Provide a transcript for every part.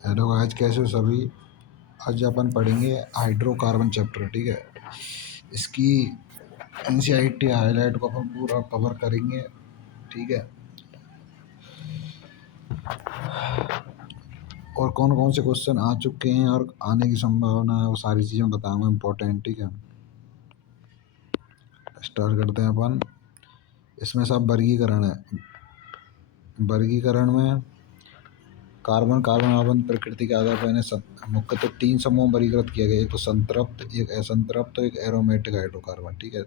Hello guys, कैसे हो सभी। आज अपन पढ़ेंगे हाइड्रोकार्बन चैप्टर। ठीक है, इसकी एनसीईआरटी हाईलाइट को अपन पूरा कवर करेंगे। ठीक है, और कौन कौन से क्वेश्चन आ चुके हैं और आने की संभावना है वो सारी चीज़ें बताऊंगा, इम्पोर्टेंट। ठीक है, स्टार्ट करते हैं अपन। इसमें सब वर्गीकरण है। वर्गीकरण में कार्बन कार्बन प्रकृति के आधार पर इन्हें मुख्यतः तीन समूह में वर्गीकृत किया गया। एक तो संतृप्त, एक असंतृप्त, एक एरोमेटिक हाइड्रोकार्बन। ठीक है,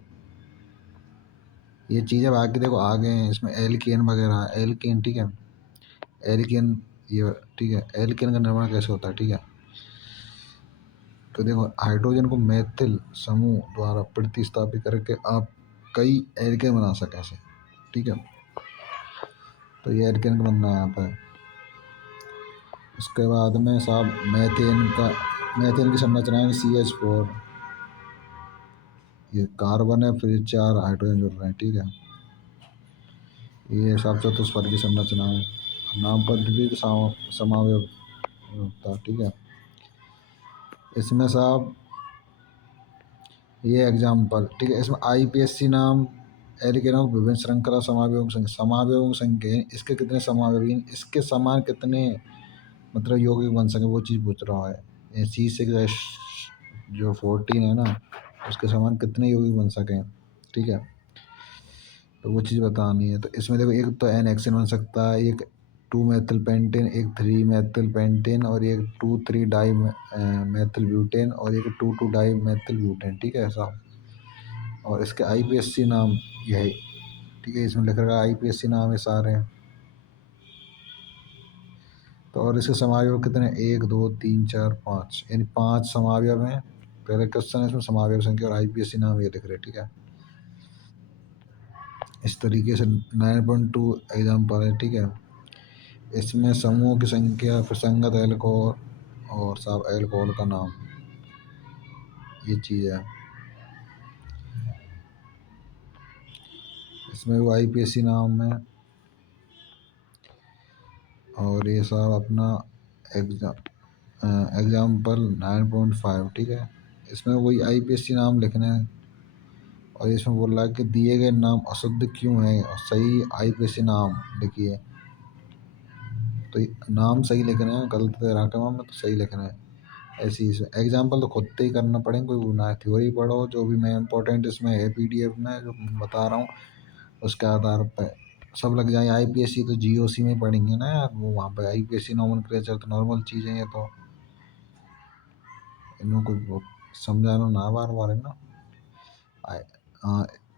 ये चीज़ें बाकी देखो आगे हैं। इसमें एल्केन वगैरह, एल्केन। ठीक है, एल्केन ये। ठीक है, एल्केन का निर्माण कैसे होता है। ठीक है, तो देखो हाइड्रोजन को मैथिल समूह द्वारा प्रतिस्थापित करके आप कई एल्केन बना सके ऐसे। ठीक है, तो ये एल्केन का बनना है यहाँ पर। उसके बाद में साहब मैथेन की संरचना है CH4। ये कार्बन है, फिर चार हाइड्रोजन जुड़ रहे हैं। ठीक है, ये सब चतुष्फलक की संरचना है। नाम पद्धति के समावेश होता है। ठीक है, इसमें साहब ये एग्जाम्पल। ठीक है, इसमें IPSC नाम एल्केन विभिन्न श्रृंखला समावयव संख्या इसके कितने समावयवी, इसके समान कितने मतलब यौगिक बन सके, वो चीज़ पूछ रहा है। C6 जो 14 है ना, उसके समान कितने यौगिक बन सके। ठीक है, तो वो चीज़ बतानी है। तो इसमें देखो एक तो NHN बन सकता है, एक 2 मेथिल पेंटेन, एक 3 मेथिल पेंटेन, और एक 2,3 डाई मेथिल ब्यूटेन, और एक 2,2 डाई मेथिल ब्यूटेन। ठीक है साहब, और इसके IPSC नाम यही। ठीक है, इसमें लिख रहा है IPSC नाम है सारे। तो और इसके समावयव कितने, 1 2 3 4 5, यानी 5 समावयव हैं। पहले क्वेश्चन है इसमें समावयव संख्या और IPSC नाम ये लिख रहे। ठीक है, इस तरीके से 9.2 एग्जाम्पल है। ठीक है, इसमें समूह की संख्या, फिर संगत एल्कोहल और साहब एल्कोहल का नाम, ये चीज़ है। इसमें वो IPSC नाम है, और ये साहब अपना एग्जाम्पल 9.5। ठीक है, इसमें वही IPSC नाम लिखना है। और इसमें बोल रहा है कि दिए गए नाम अशुद्ध क्यों है, और सही IPSC नाम लिखिए। तो नाम सही लिखना है, गलत रकम में तो सही लिखना है। ऐसी एग्जाम्पल तो खुद से ही करना पड़ेगा, कोई ना थ्योरी पढ़ो। जो भी मैं इंपॉर्टेंट इसमें है PDF में जो बता रहा हूँ, उसके आधार पर सब लग जाए। IPSC तो GOC में पढ़ेंगे ना यार, वो वहाँ पे IPSC नॉमेनक्लेचर तो नॉर्मल चीज़ें हैं। तो इनको समझाना ना बार बार है ना।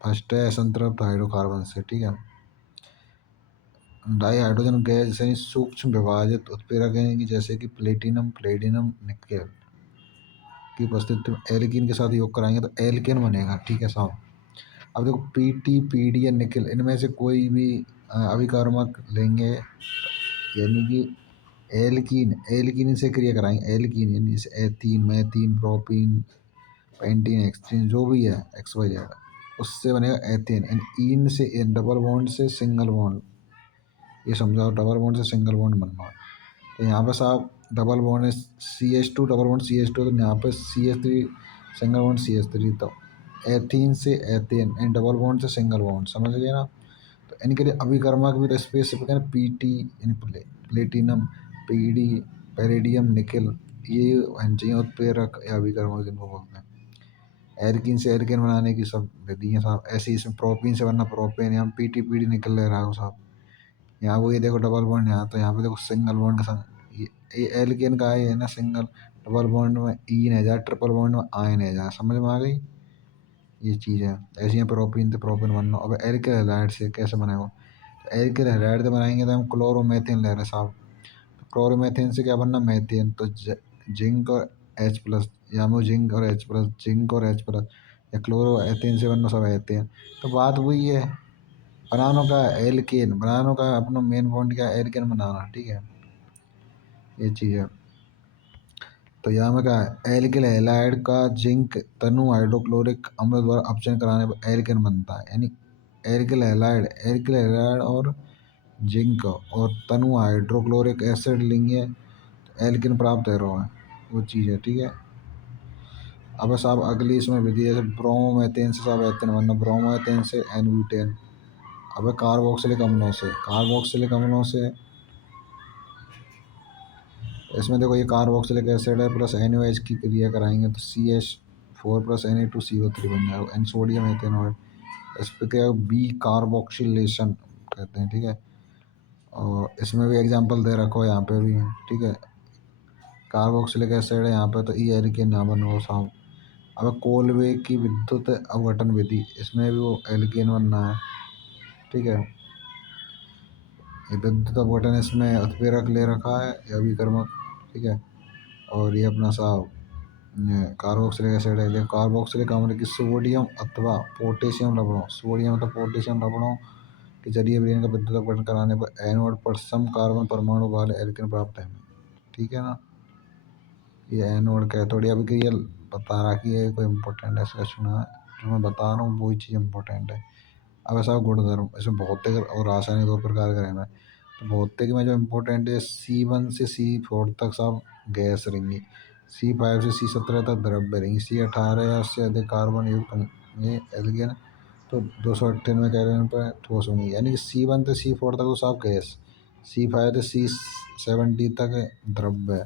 फर्स्ट है संतृप्त हाइड्रोकार्बन से। ठीक है, डाई हाइड्रोजन गैस यानी सूक्ष्म विभाजित उत्प्रेरक हैं कि जैसे कि प्लेटिनम, प्लेडिनम, निकेल की उपस्थिति में एल्कीन के साथ योग कराएंगे तो एल्केन बनेगा। ठीक है साहब, अब देखो PT, PD या निकेल, इनमें से कोई भी अभिकारक लेंगे, यानी कि एल्कीन, एल्कीन से क्रिया कराएंगे। एल्कीन यानी एथीन, मैथीन, प्रोपीन, पेंटीन, एक्सटीन, जो भी है XYZ, उससे बनेगा एथेन। एंड इन से डबल बॉन्ड से सिंगल बॉन्ड, ये समझाओ डबल बॉन्ड से सिंगल बॉन्ड बनना है। तो यहाँ पे साहब डबल बॉन्ड है CH2, डबल बॉन्ड CH2, तो यहाँ पे CH3 सिंगल बॉन्ड CH3। तो एथीन से एथेन एंड डबल बॉन्ड से सिंगल बॉन्ड, समझ गए ना। तो इनके लिए अभिकर्मक भी तो स्पेसिफिक है ना, PT इन प्लेटिनम, PD, पेरिडियम, निकेल, ये होने चाहिए उत्प्रेरक या अभिकर्मक जिनको बोलते हैं। एल्कीन से एल्केन बनाने की सब विधि है साहब। ऐसे ही इसमें प्रोपीन से बनना प्रोपेन, यहाँ PT PD निकल ले रहा है साहब। यहाँ वो ये देखो डबल बॉन्ड, यहाँ तो यहाँ पे देखो सिंगल बॉन्ड के साथ ये एल्केन का है ना सिंगल। डबल बॉन्ड में ईन है जा, ट्रिपल बॉन्ड में आयन है जा, समझ में आ गई ये चीज़ है। ऐसे यहाँ प्रोपीन तो प्रोपेन बनना। अब एल्किल हैलाइड से कैसे बनाएगा, तो एल्किल हैलाइड से बनाएंगे तो हम क्लोरोमेथेन ले रहे हैं साहब। तो क्लोरोमेथेन से क्या बनना, मैथेन। तो जिंक और H+, या में जिंक और H+, जिंक और H+, या क्लोरो एथेन से बनना सब एथेन। तो बात वही है, बनानों का एल्केन, बनानों का अपना मेन पॉइंट क्या है, एल्केन बनाना। ठीक है, ये चीज़ है। तो यहाँ में क्या है, एल्किल हैलाइड का जिंक तनु हाइड्रोक्लोरिक अम्ल द्वारा अपचयन कराने पर एल्केन बनता है। यानी एल्किल हैलाइड और जिंक और तनु हाइड्रोक्लोरिक एसिड लेंगे, एल्किन प्राप्त हो रहा है, वो चीज़ है, ठीक है। अब साहब अगली इसमें विधि है ब्रोमोमेथेन से साहब एथेन बनना, ब्रोमोमेथेन से एनब्यूटेन। अब कार्बोक्सिलिक अम्लों से, कार्बोक्सिलिक अम्लों से इसमें देखो ये कार्बोक्सिलिक एसिड है प्लस NaOH की क्रिया कराएंगे तो CH4 प्लस Na2CO3 बन जाएगा, एन सोडियम एथेनॉल। इस पर क्या बी कार्बोक्सिलेशन कहते हैं, ठीक है। और इसमें भी एग्जांपल दे रखो यहाँ पे भी, ठीक है। कार्बोक्सिलिक एसिड है यहाँ पे तो ई एल्केन ना बनो साहब। अब कोलवे की विद्युत अपघटन विधि, इसमें भी वो एल्केन बनना है, ठीक है। ये विद्युत अपघटन इसमें उत्प्रेरक ले रखा है या विकर्मक, ठीक है। और ये अपना साहब कार्बोक्सिलिक एसिड है, कार्बोक्सिलिक अम्ल की सोडियम अथवा पोटेशियम लवणों, सोडियम अथवा पोटेशियम लवणों के जरिए विलयन का विद्युत अपघटन कराने पर एनोड पर सम कार्बन परमाणु वाले एल्केन प्राप्त है, ठीक है ना। ये एनोड कैथोड अभी कि ये बता रहा कि ये कोई इम्पोर्टेंट है, इसका चुना है जो मैं बता रहा हूँ वही चीज़ इम्पोर्टेंट है। अब ऐसा गुणधर्म इसमें भौतिक और रासायनिक दो प्रकार के रहेंगे। तो भौतिक में जो इम्पोर्टेंट है C1 से C4 तक सब गैस रहेंगी, C5 से C17 तक द्रव्य रहेंगी, C18 या उससे अधिक कार्बन युक्त ये एल्केन, तो 298 कैलोरी पर ठोस होंगी। यानी कि C1 से C4 तक तो सब गैस, C5 से C70 तक द्रव्य,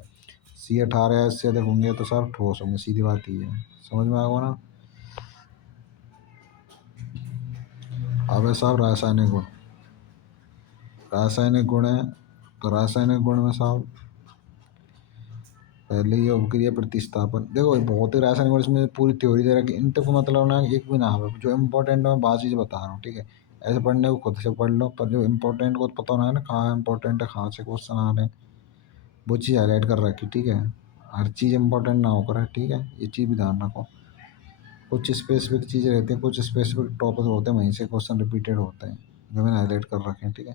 C18 या इससे अधिक होंगे तो सब ठोस होंगे, सीधी बात ही है, समझ में आएगा ना। अब है साहब रासायनिक गुण, रासायनिक गुण है तो रासायनिक गुण में साहब पहले ही अभिक्रिया प्रतिस्थापन, देखो बहुत ही रासायनिक गुण इसमें पूरी थ्योरी दे रखी, इन तक मतलब ना एक भी ना हो, जो इम्पोर्टेंट है मैं बात चीज़ बता रहा हूँ, ठीक है। ऐसे पढ़ने को खुद से पढ़ लो, पर जो इम्पोर्टेंट को पता होना है ना कहाँ इम्पोर्टेंट है, कहाँ से क्वेश्चन आ रहे हैं, वो चीज़ हाईलाइट कर रखी, ठीक है। हर चीज़ इम्पोर्टेंट ना होकर, ठीक है, ये चीज़ भी ध्यान रखो। कुछ स्पेसिफिक चीज़ें रहती हैं, कुछ स्पेसिफिक टॉपिक होते हैं, वहीं से क्वेश्चन रिपीटेड होते हैं, जो मैंने हाईलाइट कर रखे हैं, ठीक है।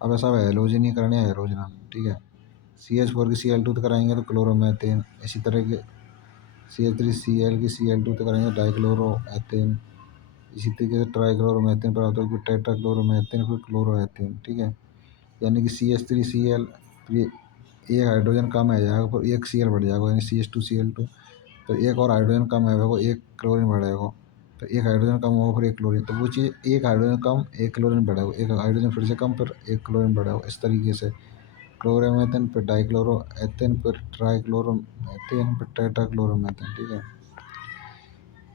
अब ऐसा हैलोजनीकरण या हैलोजन, ठीक है। CH4 की Cl2 तो कराएंगे तो क्लोरोमेथेन, इसी तरह के CH3Cl की Cl2 तो कराएंगे डाइक्लोरो एथेन, इसी तरीके से ट्राइक्लोरोमेथेन प्राप्त होगी, टेट्राक्लोरोमेथेन, फिर क्लोरोएथेन, ठीक है। यानी कि CH3Cl, फिर एक हाइड्रोजन कम आ जाएगा पर एक Cl बढ़ जाएगा, यानी CH2Cl2, तो एक और हाइड्रोजन कम आएगा वो एक क्लोरीन बढ़ेगा, तो एक हाइड्रोजन कम होगा फिर एक क्लोरीन, तो वो चीज़ एक हाइड्रोजन कम एक क्लोरीन बढ़ेगा, एक हाइड्रोजन फिर से कम फिर एक क्लोरीन बढ़ेगा, इस तरीके से क्लोरोमेथेन फिर डाइक्लोरोएथेन फिर ट्राइक्लोरोमेथेन फिर टेट्राक्लोरोमेथेन, ठीक है।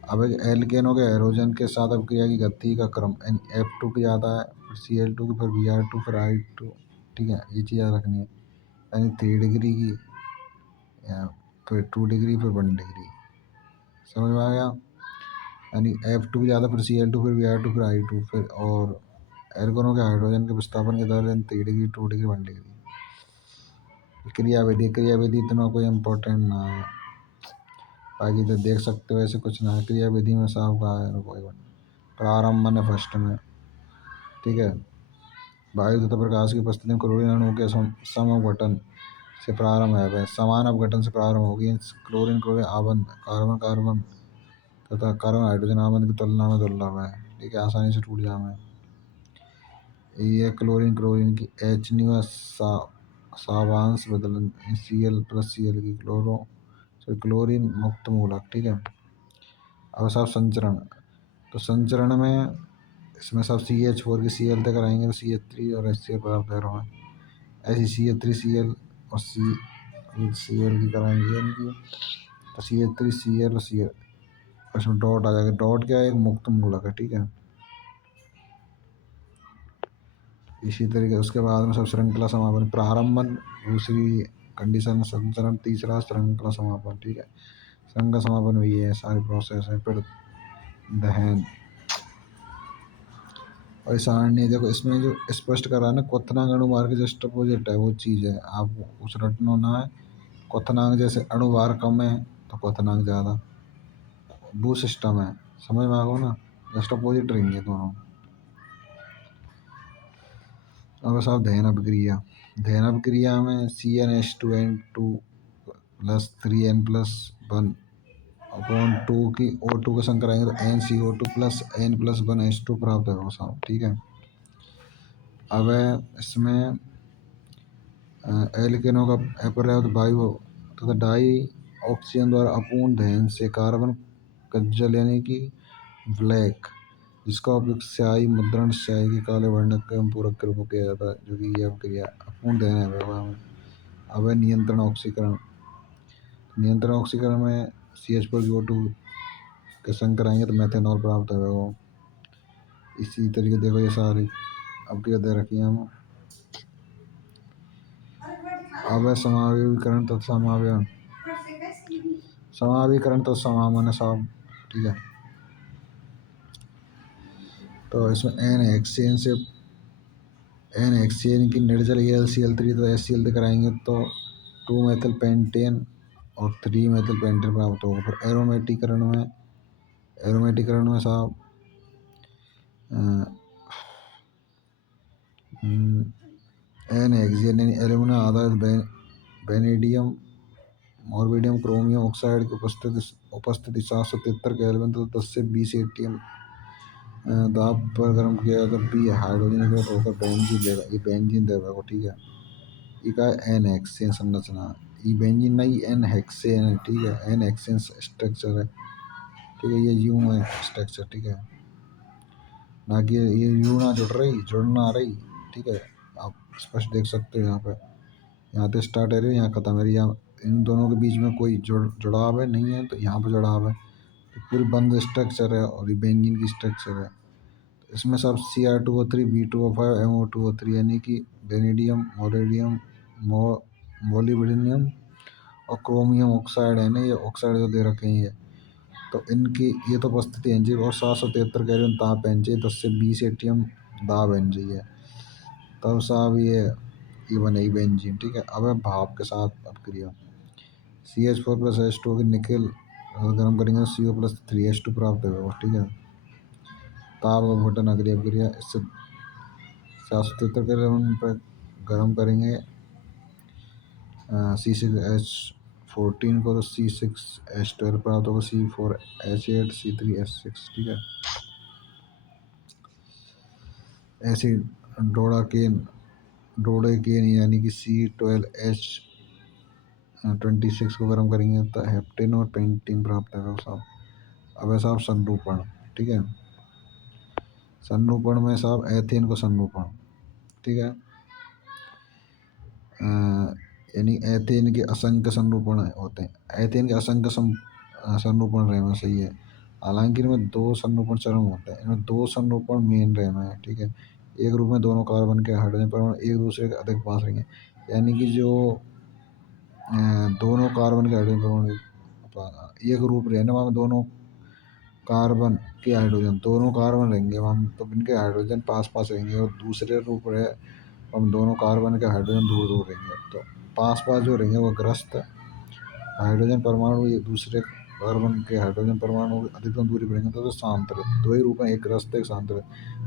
अब एक एल्केनों के हाइड्रोजन के साथ अभिक्रिया की गति का क्रम F2 की ज़्यादा है, फिर Cl2 की, फिर Br2, फिर I2, ठीक है, ये चीज़ याद रखनी है। यानी 3 डिग्री की, या फिर 2 डिग्री, फिर 1 डिग्री, समझ में आ गया। यानी F2 की ज़्यादा, फिर Cl2, फिर Br2, फिर I2, फिर और एल्केनों के हाइड्रोजन के विस्थापन के दर 3 डिग्री, 2 डिग्री, 1 डिग्री। क्रियाविधि, क्रियाविधि इतना कोई इम्पोर्टेंट ना है, बाकी तो देख सकते हो ऐसे कुछ ना है। क्रियाविधि में साहब का है कोई प्रारंभ में फर्स्ट में, ठीक है। वायु तथा प्रकाश की उपस्थिति में क्लोरीन अणु के सम अपघटन से प्रारंभ है, वह समान अपघटन से प्रारंभ होगी। क्लोरीन क्लोरीन आबंध, कार्बन कार्बन तथा कार्बन हाइड्रोजन आबंध की तुलना में दुर्लभ है, ठीक है, आसानी से टूट जाए। ये क्लोरीन क्लोरीन की एच न्यू सावांश बदलन Cl प्लस Cl की क्लोरो, तो क्लोरीन मुक्त मूलक, ठीक है। अब साहब संचरण, तो संचरण में इसमें सब CH4 की Cl तक कराएंगे तो CH3 और HCl प्राप्त हो रहा है, ऐसी CH3Cl और Cl की कराएंगे, यानी कि तो CH3Cl और Cl, उसमें डॉट आ जाएगा, डॉट क्या है, एक मुक्त मूलक है, ठीक है। इसी तरीके उसके बाद में सब श्रृंखला समापन, प्रारंभन दूसरी कंडीशन, संचरण तीसरा, श्रृंखला समापन, ठीक है। श्रृंखला समापन भी है, सारी प्रोसेस है, फिर दहन और सारणी। देखो इसमें जो स्पष्ट करा है ना, क्वथनांक अणुभार के जस्ट अपोजिट है, वो चीज़ है, आप कुछ रटना ना है। क्वथनांक जैसे अणुभार कम है तो क्वथनांक ज़्यादा, वो सिस्टम है, समझ में आ गया ना, जस्ट अपोजिट रहेंगे दोनों। अब साहब दहन अभिक्रिया, दहन अभिक्रिया में CnH2n2 प्लस 3n+1 अपॉन 2 की O2 का संग कराएंगे तो NCO2 प्लस n+1H2 प्राप्त होगा साहब, ठीक है। अब इसमें एल्केनों का अपर्याप्त वायु तथा डाई ऑक्सीजन द्वारा अपूर्ण दहन से कार्बन कज्जल यानी कि ब्लैक, जिसका उपयोग स्याही मुद्रण स्याही के काले वर्णक एवं पूरक के रूप में किया जाता है, जो कि यह क्रिया अपूर्ण दहन है व्यवहार में। अब है नियंत्रण ऑक्सीकरण में CH4CO2 के संग कराएंगे तो मेथेनॉल प्राप्त होगा। इसी तरीके देखो ये सारी अब क्या दे रखी है हम। अब है समावीकरण तथा समावयन, समावीकरण तो समावन है साहब, ठीक है। तो इसमें एन हेक्सेन की निर्जल AlCl3 तो HCl कराएंगे तो 2 मेथिल पेंटेन और 3 मेथिल पेंटेन प्राप्त होगा। फिर एरोमेटिकरण में साहब एन हेक्सेन यानी एल्यूमिना आधारित वेनेडियम मॉर्बिडियम क्रोमियम ऑक्साइड की उपस्थिति 773 केल्विन तो 10 से 20 ATM दाब पर गर्म किया जाता है। बी हाइड्रोजन होकर बेंजीन देगा, ये बेंजीन देगा को, ठीक है। ये का एन हेक्सेन संरचना, ये बेंजीन नहीं एन हेक्सेन है, ठीक है। एन हेक्सेन स्ट्रक्चर है, ठीक है। ये यू है स्ट्रक्चर, ठीक है, ना कि ये यू ना जुड़ना रही, ठीक है। आप स्पष्ट देख सकते हो यहाँ पे, यहाँ पे स्टार्ट है यहाँ खत्म है, यहाँ इन दोनों के बीच में कोई जुड़ाव है नहीं है, तो यहाँ पे जुड़ाव है, तो पूरी बंद स्ट्रक्चर है और ये बेंजीन की स्ट्रक्चर है। इसमें सब Cr2O3 B2O5 MO2O3 यानी कि वेनेडियम मोरेडियम मोलिब्डेनम और क्रोमियम ऑक्साइड है ना, ये ऑक्साइड जो दे रखे हैं ये, तो इनकी ये तो उपस्थिति एन जी और 773 कैलोरी ताप एन जी 10 से 20 ATM दाब एन जी है, तब साहब ये बनेगी बेंजीन, ठीक है। अब है भाप के साथ अपक्रिया, CH4+H2 की निकल गर्म करेंगे तो CO+3H2 प्राप्त होगा, ठीक है। ताप और घुटन अपक्रिया, इससे 773 कैलोरी पर गर्म करेंगे C6H14 को तो C6H12 प्राप्त होगा, C4H8 C3H6, ठीक है। एसिड डोडेकेन यानी कि C12H26 को गर्म करेंगे तो हेप्टेन और पेंटीन प्राप्त होगा साहब। अब है साहब संरूपण, ठीक है। संरूपण में साहब एथेन को संरूपण, ठीक है, यानी एथेन के असंख्य संरूपण होते हैं, एथेन के असंख्य संरूपण रहना सही है। हालांकि इनमें 2 संरूपण चरण होते हैं, इनमें 2 संरूपण मेन रहना है, ठीक है। एक ग्रुप में दोनों कार्बन के हाइड्रोजन परमाणु एक दूसरे के अधिक पास रहेंगे, यानी कि जो दोनों कार्बन के हाइड्रोजन परमाणु एक ग्रुप रहने वहाँ में दोनों कार्बन के हाइड्रोजन रहेंगे वहाँ, तो इनके हाइड्रोजन पास पास रहेंगे, और दूसरे रूप रहे हम दोनों कार्बन के हाइड्रोजन दूर दूर रहेंगे, तो पास पास जो रहेंगे वो ग्रस्त हाइड्रोजन परमाणु ये दूसरे कार्बन के हाइड्रोजन परमाणु अधिकतम दूरी पर रहेंगे, तो सांतरित, 2 ही रूप हैं, एक ग्रस्त एक सांतरित।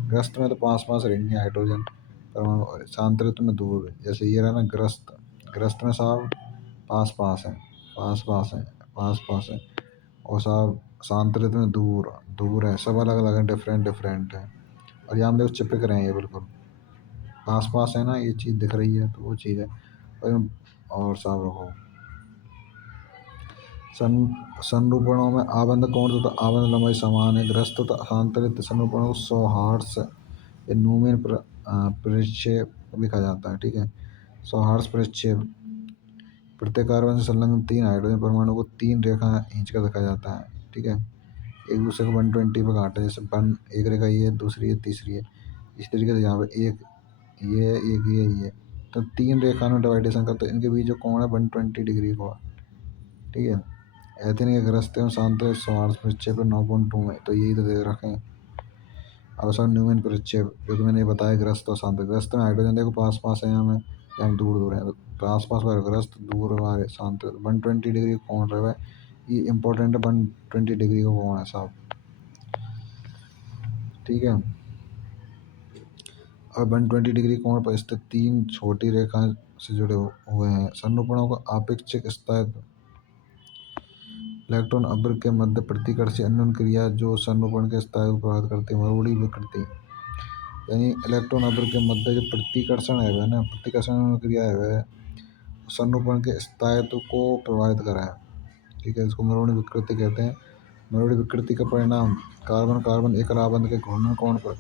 ग्रस्त में तो पास पास रहेंगे हाइड्रोजन परमाणु, और सांतरित में दूर, जैसे ये रहा ना ग्रस्त में साहब पास पास है, पास पास है, पास पास है, और साहब सांतरित में दूर दूर है, सब अलग अलग है, डिफरेंट है। और यहाँ हम देखो चिपक रहे हैं, ये बिल्कुल पास पास है ना, ये चीज़ दिख रही है तो वो चीज़ है। और साहब रखो संरूपणों में आबंध कोण तथा आबंध लंबाई समान है। ग्रस्त तथा सांतरित संरूपणों को सौहार्स या न्यूमेन परिच्छेद भी कहा जाता है, ठीक है। सौहार्स परिच्छेद, प्रत्येक कार्बन से संलग्न 3 हाइड्रोजन परमाणु को 3 रेखा खींचकर दिखाया जाता है, ठीक है। एक दूसरे को 120 पे काटे, जैसे एक रेखा ये दूसरी है तीसरी है, इस तरीके से यहाँ पे ये तो 3 रेखा में डिवाइडेशन करते तो इनके बीच जो कोण है 120 डिग्री का, ठीक है। एथेन के ग्रस्त एवं सांतरित सौहार्स परिच्छेद 9.2 में, तो यही तो दे रखे हैं। अब सर न्यूमेन परिच्छेद जो तो मैंने बताया, ग्रस्त और सांतरित, ग्रस्त में हाइड्रोजन देखो पास पास है, हमें यहाँ दूर दूर है, तो पास पास वाले ग्रस्त, दूर वाले सांतरित, 120 डिग्री कोण रहे, ये इंपॉर्टेंट है, 120 डिग्री का कोण है साहब, ठीक है। और 120 डिग्री कोण पर स्थित 3 छोटी रेखाएं से जुड़े हुए हैं। संरूपणों का आपेक्षिक स्थायित्व, इलेक्ट्रॉन अभ्र के मध्य प्रतिकर्षी अन्योन क्रिया जो संरूपण के स्थायित्व को प्रभावित करती है। मरोड़ी विकृति यानी इलेक्ट्रॉन अभ्र के मध्य जो प्रतिकर्षण है वह ना, प्रतिकर्षण क्रिया है वह संरूपण के स्थायित्व को प्रभावित करा है। ठीक है, इसको मरोड़ी विकृति कहते हैं। मरोड़ी विकृति का परिणाम कार्बन कार्बन एकल बंध के घूर्णन कोण पर,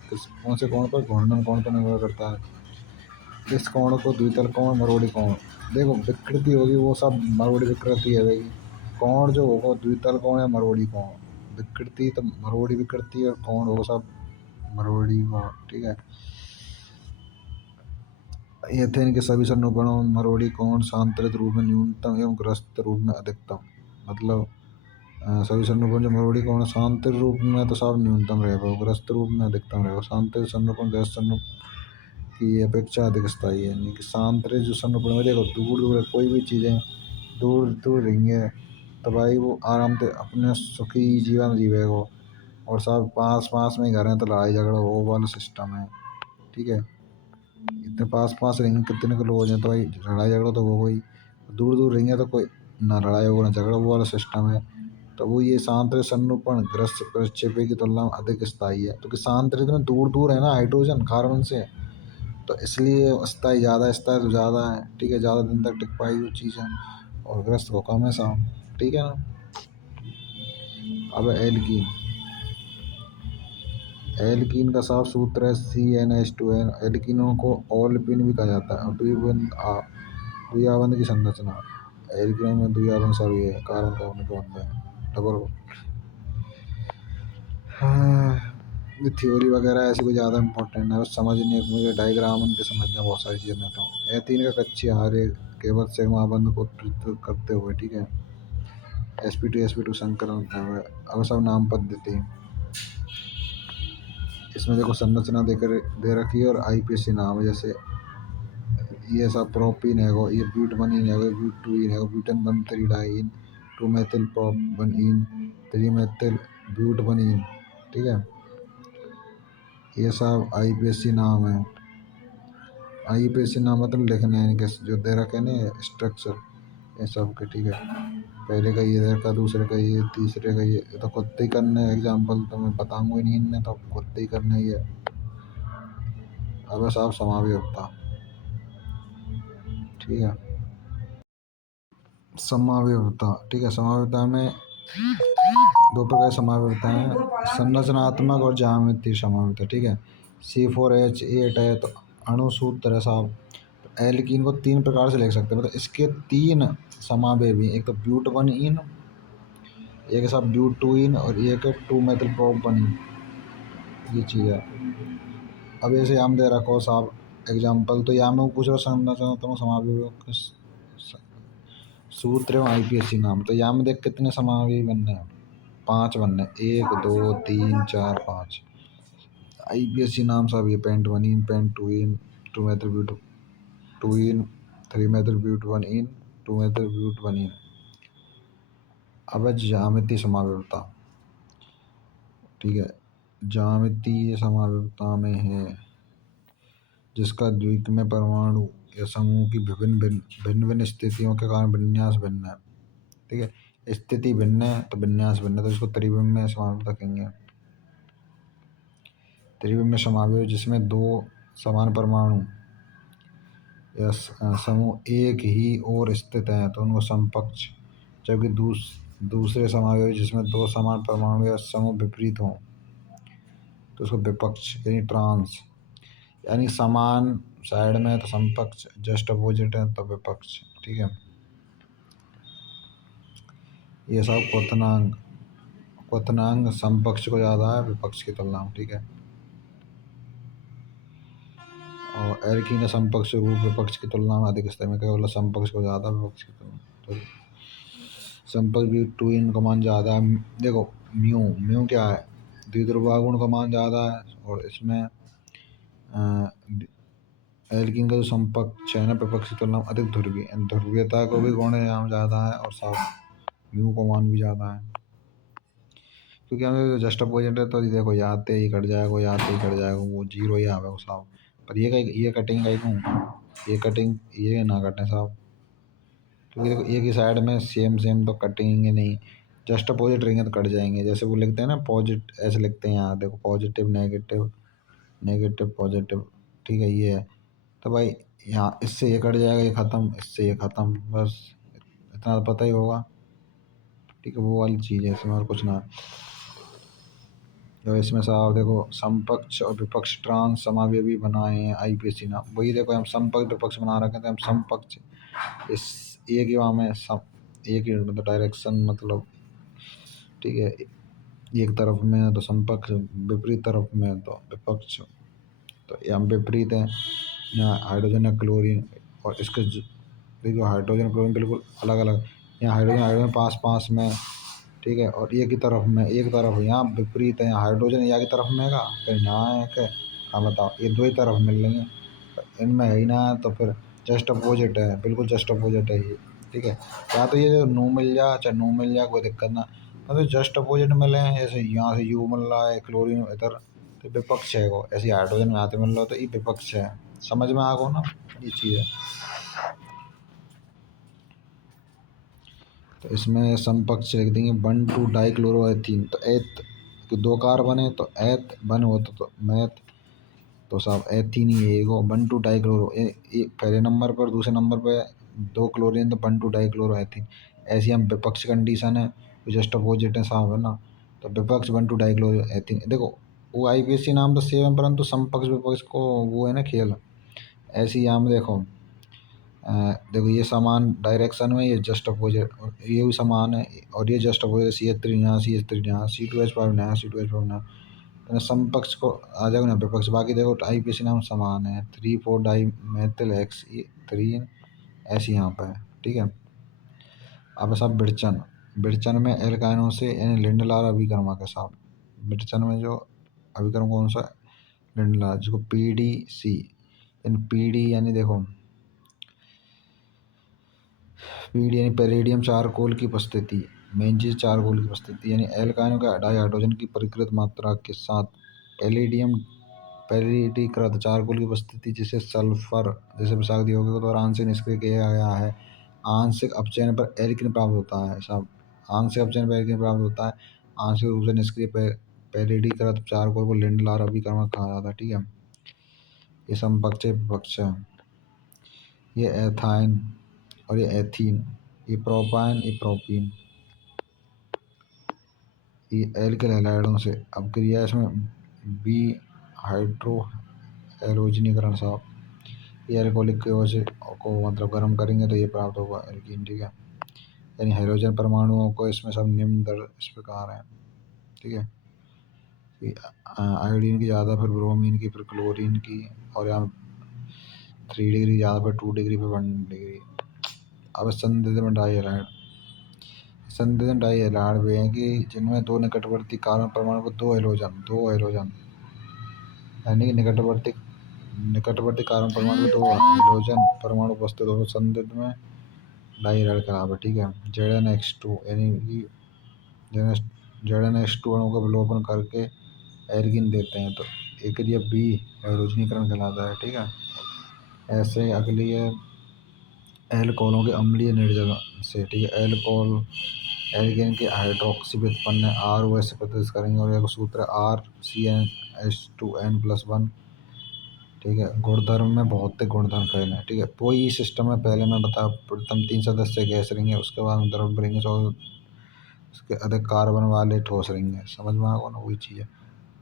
कौन से कोण पर, घूर्णन कोण पर निर्भर करता है। इस कोण को द्वितल कोण, मरोड़ी कोण। देखो विकृति होगी वो सब मरोड़ी विकृति है भाई। कोण जो होगा द्वितल कोण या मरोड़ी कोण। विकृति तो मरोड़ी विकृति और कोण वो सब मरोड़ी कोण। ठीक है, एथेन के सभी संरूपणों में मरोड़ी कोण सांतरित रूप में न्यूनतम एवं ग्रस्त रूप में अधिकतम। मतलब सभी संरूपण जो मरोड़ी कोण सांतरित रूप में तो सब न्यूनतम रहेगा, ग्रस्त रूप में अधिकतम रहेगा। सांतरित संरूपण ग्रस्त संरूपण की अपेक्षा अधिक स्थायी है। यानी कि सांतरित जो संरूपण में देखो दूर दूर कोई भी चीज़ें दूर दूर रहेंगे तो भाई वो आराम से अपने सुखी जीवन जीवेगा। और सब पास पास में घर हैं तो लड़ाई झगड़ा वो वाला सिस्टम है। ठीक है, इतने पास पास रहेंगे कितने के लोग हो जाए तो भाई लड़ाई झगड़ा तो वो ही। दूर दूर रहेंगे तो कोई ना लड़ाई होगा ना झगड़ा, वो वाला सिस्टम है। तो वो ये सांतरित संरूपण ग्रस्त प्रक्षेपी की तुलना में अधिक स्थायी है, क्योंकि सांतरित में दूर दूर है ना हाइड्रोजन कार्बन से, तो इसलिए स्थायी ज़्यादा, स्थायी तो ज़्यादा है। ठीक है, ज़्यादा दिन तक टिक पाई वो चीज़ है, और ग्रस्त को कम है साम। ठीक है ना। अब एल्कीन, एल्कीन का साफ सूत्र है CnH2n। एल्कीनों को ओलपिन भी कहा जाता है। द्विबंध की संरचना, एल्कीनों में द्विबंध सभी है, कार्बन कार्बन का बंध है डबल। हाँ, ये थ्योरी वगैरह ऐसी कोई ज़्यादा इंपॉर्टेंट है, बस समझने मुझे डायग्राम उनके समझना बहुत सारी चीज़ें देता हूँ। एथीन का कच्चे आहार्य केवल सिग्मा बंध को प्रस्तुत करते हुए। ठीक है, sp2 संकरण होता है। अब सब नाम पद्धति इसमें देखो संरचना देकर दे रखी है और IPSC नाम है। जैसे ये सब प्रोपीन है, ये ब्यूटबनीन है, ब्यूटूइन है, buta one three diene, 2 methyl propene, 3 methyl ब्यूटबनीन। ठीक है, ये सब IPSC नाम है। IPSC नाम मतलब लिखना है इनके जो दे रखे ना स्ट्रक्चर ये सब के। ठीक है, पहले का ये दे रखा, दूसरे का ये, तीसरे का ये तो खुद ही करने एग्जाम्पल तो मैं बताऊंगा ही नहीं, इनने तो खुद ही करना ही है। अब साहब समावयवता। ठीक है, समावयवता। ठीक है, समावयवता में दो प्रकार समावयवता है, संरचनात्मक और ज्यामितीय समावयवता। ठीक है, C4H8 है तो अणु सूत्र है साहब। एल्कीन को 3 प्रकार से लिख सकते हैं, मतलब इसके 3 समावयवी, एक तो ब्यूटबनीन, एक है साहब ब्यूटूइन, और एक है 2 मेथिल प्रोपनीन। ये चीज़ है। अब ऐसे हम दे रखो साहब एग्जाम्पल, तो यहाँ में पूछ रहा संरचनात्मक समावयव सूत्र एवं IPSC नाम। तो यहाँ में देख कितने समावयवी बनने हैं, 5 बनने, 1 2 3 4 5। IPSC नाम साहब ये पेंटवनीन, पेंटूइन, 2 मेथिल ब्यूटूइन, 3 मेथिल ब्यूटवनीन, 2 मेथिल ब्यूटवनीन। अब ज्यामितीय समावयवता। ठीक है, ज्यामितीय समावयवता में है जिसका द्वितीय परमाणु या समूह की भिन्न भिन्न स्थितियों के कारण विन्यास भिन्न है। ठीक है, स्थिति भिन्न है तो विन्यास भिन्न है, तो इसको त्रिविमीय समावयवता कहेंगे। त्रिविमीय समावयव जिसमें 2 समान परमाणु या समूह एक ही ओर स्थित है तो उनको समकक्ष, जबकि दूसरे समावयव जिसमें 2 समान परमाणु या समूह विपरीत हों तो उसको विपक्ष यानी ट्रांस। यानी समान साइड में है तो समकक्ष, जस्ट अपोजिट है तो विपक्ष। ठीक है, ये सब क्वथनांक समकक्ष को ज़्यादा है विपक्ष की तुलना में। ठीक है, और एल्कीन का समकक्ष रूप विपक्ष की तुलना में अधिक स्थायी में, केवल समकक्ष को ज़्यादा विपक्ष की तुलना में। तो समकक्ष भी 2 का मान ज़्यादा है। देखो म्यू क्या है, द्विध्रुवा गुण का मान ज़्यादा है, और इसमें एल्कीन का जो समकक्ष है ना विपक्ष की तुलना में अधिक ध्रुवीयता को भी गुण यहाँ ज़्यादा है, और साथ म्यू का मान भी ज़्यादा है। क्योंकि हमें जस्ट अपोजिट है तो देखो याते ही कट जाएगा, याते ही कट जाएगा, वो 0 ही आवेगा साहब। पर ये कटिंग का क्यों, ये कटिंग ये ना कटें साहब, क्योंकि देखो एक ही साइड में सेम तो कटेंगे नहीं, जस्ट अपोजिट रहेंगे तो कट जाएंगे। जैसे वो लिखते हैं ना पॉजिटिव, ऐसे लिखते हैं यहाँ देखो, पॉजिटिव नेगेटिव, नेगेटिव पॉजिटिव। ठीक है, ये है तो भाई यहाँ इससे ये कट जाएगा, ये ख़त्म, इससे ये ख़त्म, बस इतना तो पता ही होगा। ठीक है, वो वाली चीज़ है इसमें, और कुछ ना। तो इसमें साहब देखो, समपक्ष और विपक्ष ट्रांस समावेशी बनाए हैं आईपीसी ना, वही देखो हम समपक्ष विपक्ष बना रखे थे, हम समपक्ष इस एक ही वहाँ में सम, एक ही मतलब डायरेक्शन मतलब, ठीक है, एक तरफ में है तो समपक्ष, विपरीत तरफ में है तो विपक्ष। तो यहाँ विपरीत है, यहाँ हाइड्रोजन है क्लोरीन, और इसके देखो हाइड्रोजन क्लोरीन बिल्कुल अलग अलग। यहाँ हाइड्रोजन हाइड्रोजन पास पास में, ठीक है, और एक ही तरफ में, एक तरफ यहाँ विपरीत है, यहाँ हाइड्रोजन यहाँ की तरफ में है, फिर यहाँ है कि हाँ बताओ, ये दो ही तरफ मिल रही हैं, इनमें है ही ना, तो फिर जस्ट अपोजिट है, बिल्कुल जस्ट अपोजिट है ये। ठीक है, या तो ये नू मिल जाए, चाहे नू मिल जाए, कोई दिक्कत ना, मतलब जस्ट अपोजिट मिले हैं, जैसे यहाँ से यू मिल रहा है क्लोरीन इधर, तो विपक्ष है वो, ऐसे हाइड्रोजन में आते मिल रहा हो तो ये विपक्ष है। समझ में आ गो ना ये चीज़ है। तो इसमें समपक्ष लिख देंगे 1,2-डाइक्लोरोएथीन, तो एथ तो दो कार्बन है तो एथ बन होता तो मैथ, तो साहब एथीन ही है वो 1,2-डाइक्लोरो, पहले नंबर पर, दूसरे नंबर पे दो क्लोरीन तो 1,2-डाइक्लोरोएथीन। ऐसी हम विपक्ष कंडीशन है, जस्ट अपोजिट है साहब, है ना। तो विपक्ष 1,2-डाइक्लोरोएथीन, देखो वो आईपीएससी नाम तो सेम है, परंतु समपक्ष विपक्ष को वो है ना खेल। ऐसी यहाँ में देखो, देखो ये समान डायरेक्शन में, ये जस्ट अपोजिट, और ये भी समान है, और ये जस्ट अपोजिट, CH3 यहाँ, CH3 यहाँ, C2H5 यहाँ, C2H5 यहाँ, तो समपक्ष को आ जाएगा ना विपक्ष। बाकी देखो आईपीसी नाम समान है, 3,4-डाई मेथिल एक्स 3 ऐसी यहाँ पर है। ठीक है, अब सब विड़चन, विड़चन में एल्काइनों से यानी लिंडलार अभिकर्मा के साथ, विड़चन में जो अभिकर्म कौन सा, लिंडलार, जिसको PDC, इन PD यानी देखो, पीड यानी पैलेडियम चारकोल की उपस्थिति, मेन चीज़ चारकोल की उपस्थिति, यानी एल्काइनों के डाई हाइड्रोजन की परिकृत मात्रा के साथ पैलेडियम पैलेडीकृत चारकोल की उपस्थिति, जिसे सल्फर जैसे विषाक्त यौगिक के द्वारा आंशिक निष्क्रिय किया गया है, आंशिक अपचयन पर एल्किन प्राप्त होता है साहब, आंशिक अपचयन पर एल्किन प्राप्त होता है। आंशिक रूप से निष्क्रिय पैलेडीकृत चारकोल को लिंडलार अभिकर्मक कहा जाता है। ठीक है, ये समपक्ष विपक्ष है, ये एथाइन और ये एथीन, ये प्रोपाइन, ये प्रोपीन, ये एल्किल हैलाइडों से अब क्रिया इसमें बी हाइड्रो एलोजनीकरण साहब, ये एल्कोहलिक की वजह से को मतलब गर्म करेंगे तो ये प्राप्त होगा एल्कीन। ठीक है, यानी हाइड्रोजन परमाणुओं को इसमें सब निम्न दर इस प्रकार हैं। ठीक है, आयोडीन की ज़्यादा, फिर ब्रोमीन की, फिर क्लोरीन की, और यहाँ 3 डिग्री ज़्यादा, फिर 2 डिग्री, फिर 1 डिग्री। अब संदिग्ध में डाई हैलाइड, संदिग्ध डाई हैलाइड वे हैं कि जिनमें दो निकटवर्ती कार्बन परमाणु को दो हैलोजन यानी कि निकटवर्ती कार्बन परमाणु में दो हाइड्रोजन परमाणु उपस्थित हो, संदिग्ध में डाई हैलाइड कहलावे। ठीक है, ZnH2 यानी कि ZnH2 अणु का विलोपन करके एल्कीन देते हैं, तो एक ये बी हाइड्रोजनीकरण कहलाता है। ठीक है, ऐसे अगली है एल्कोहलों के अम्लीय निर्जल से। ठीक है, एल्कोहल एल्केन के हाइड्रोक्सी व्युत्पन्न है, R से प्रदर्शित करेंगे, और एक सूत्र RCnH2n+1। ठीक है, गुणधर्म में भौतिक गुणधर्म पहले। ठीक है, कोई सिस्टम में पहले मैं बता, प्रथम 3 सदस्य गैस रिंग है, उसके बाद हम द्रव रिंग है, उसके अधिक कार्बन वाले ठोस रिंग है। समझ में आ गया ना, वही चीज़ है।